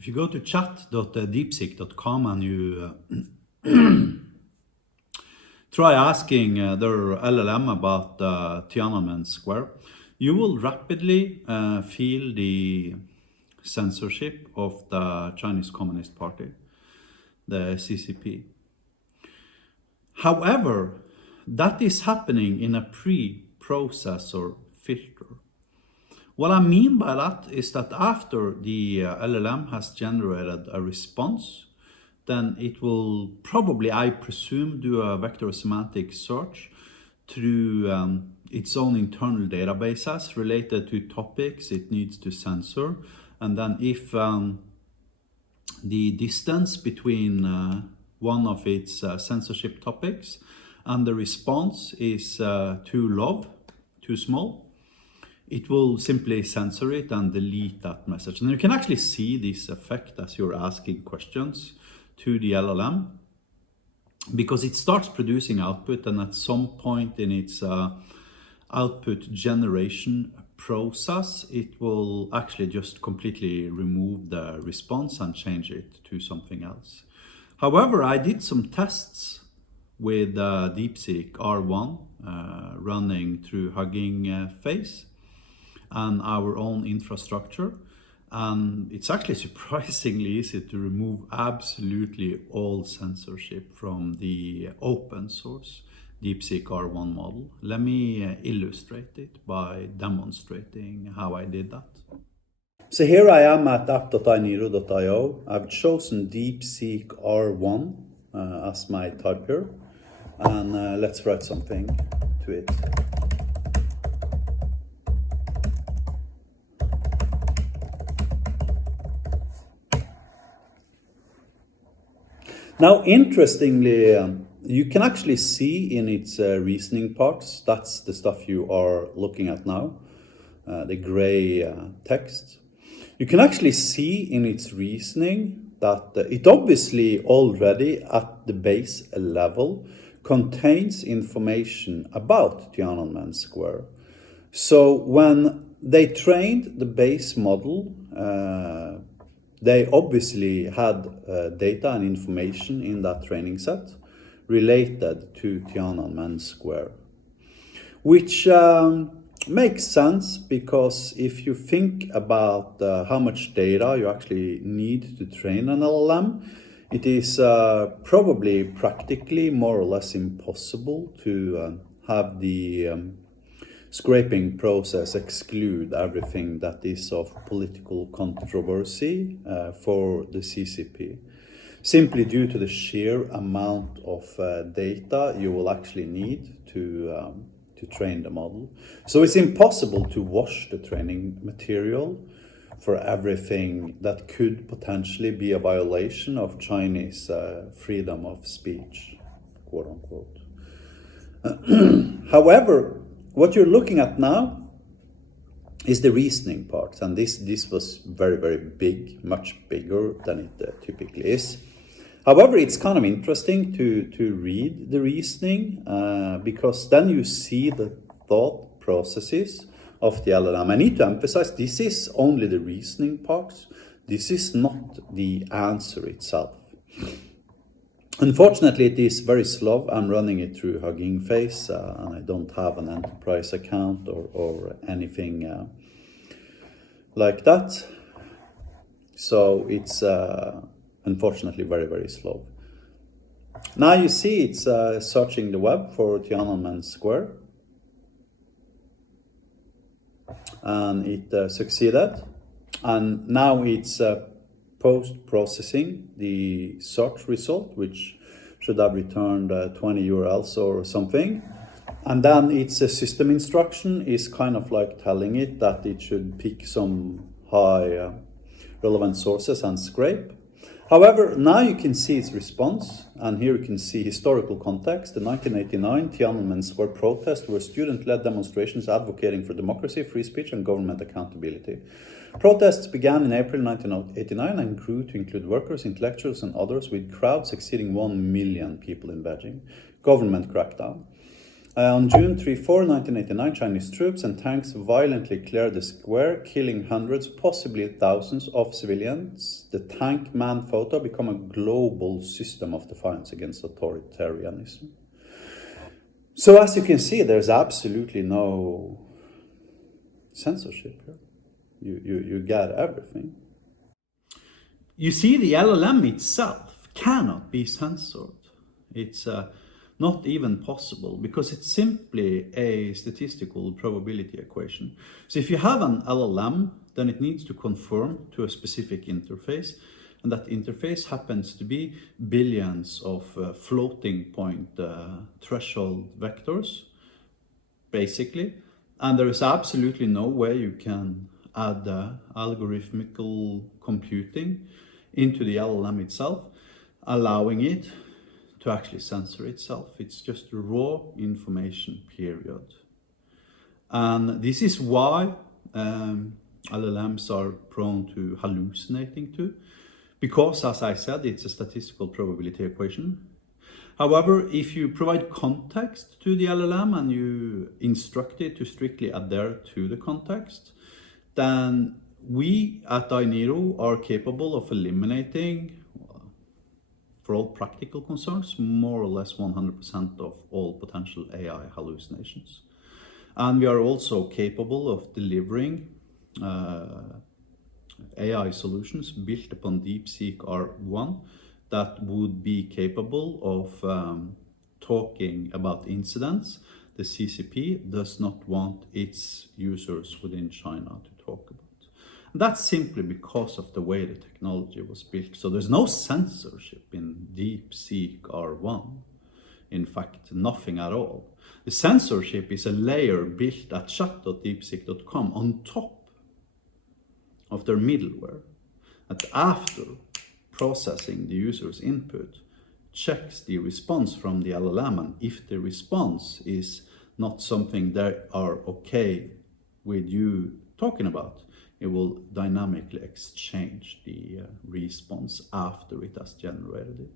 If you go to chat.deepseek.com and you try asking their LLM about Tiananmen Square, you will rapidly feel the censorship of the Chinese Communist Party, the CCP. However, that is happening in a pre-processor filter. What I mean by that is that after the LLM has generated a response, then it will probably, I presume, do a vector semantic search through its own internal databases related to topics it needs to censor. And then if the distance between one of its censorship topics and the response is too low, too small, it will simply censor it and delete that message. And you can actually see this effect as you're asking questions to the LLM, because it starts producing output, and at some point in its output generation process, it will actually just completely remove the response and change it to something else. However, I did some tests with DeepSeek R1 running through Hugging Face and our own infrastructure, and it's actually surprisingly easy to remove absolutely all censorship from the open source DeepSeek R1 model. Let me illustrate it by demonstrating how I did that. So here I am at app.ainiro.io. I've chosen DeepSeek R1 as my type here, and let's write something to it. Now, interestingly, you can actually see in its reasoning parts, that's the stuff you are looking at now, the gray text. You can actually see in its reasoning that it obviously already at the base level contains information about Tiananmen Square. So when they trained the base model, they obviously had data and information in that training set related to Tiananmen Square, which makes sense, because if you think about how much data you actually need to train an LLM, it is probably practically more or less impossible to have the scraping process exclude everything that is of political controversy for the CCP, simply due to the sheer amount of data you will actually need to train the model. So it's impossible to wash the training material for everything that could potentially be a violation of Chinese freedom of speech, quote unquote. However, what you're looking at now is the reasoning part, and this was very, very big, much bigger than it typically is. However, it's kind of interesting to read the reasoning, because then you see the thought processes of the LLM. I need to emphasize, this is only the reasoning parts. This is not the answer itself. Unfortunately, it is very slow. I'm running it through Hugging Face, and I don't have an enterprise account or anything like that. So it's unfortunately very, very slow. Now you see it's searching the web for Tiananmen Square, and it succeeded. And now it's post-processing the search result, which should have returned 20 URLs or something. And then its system instruction is kind of like telling it that it should pick some high relevant sources and scrape. However, now you can see its response, and here you can see historical context. The 1989 Tiananmen Square protest were student-led demonstrations advocating for democracy, free speech, and government accountability. Protests began in April 1989 and grew to include workers, intellectuals, and others, with crowds exceeding 1 million people in Beijing. Government crackdown. On June 3-4, 1989, Chinese troops and tanks violently cleared the square, killing hundreds, possibly thousands of civilians. The tank man photo became a global system of defiance against authoritarianism. So as you can see, there's absolutely no censorship here. You get everything. You see, the LLM itself cannot be censored. It's not even possible, because it's simply a statistical probability equation. So if you have an LLM, then it needs to conform to a specific interface, and that interface happens to be billions of floating point threshold vectors, basically. And there is absolutely no way you can add algorithmical computing into the LLM itself, allowing it to actually censor itself. It's just raw information, period. And this is why LLMs are prone to hallucinating too, because, as I said, it's a statistical probability equation. However, if you provide context to the LLM and you instruct it to strictly adhere to the context, then we at AINIRO are capable of eliminating, for all practical concerns, more or less 100% of all potential AI hallucinations. And we are also capable of delivering AI solutions built upon DeepSeek R1 that would be capable of talking about incidents the CCP does not want its users within China to talk about. And that's simply because of the way the technology was built. So there's no censorship in DeepSeek R1. In fact, nothing at all. The censorship is a layer built at chat.deepseek.com on top of their middleware. And after processing the user's input, checks the response from the LLM, and if the response is not something they are okay with you talking about, it will dynamically exchange the response after it has generated it.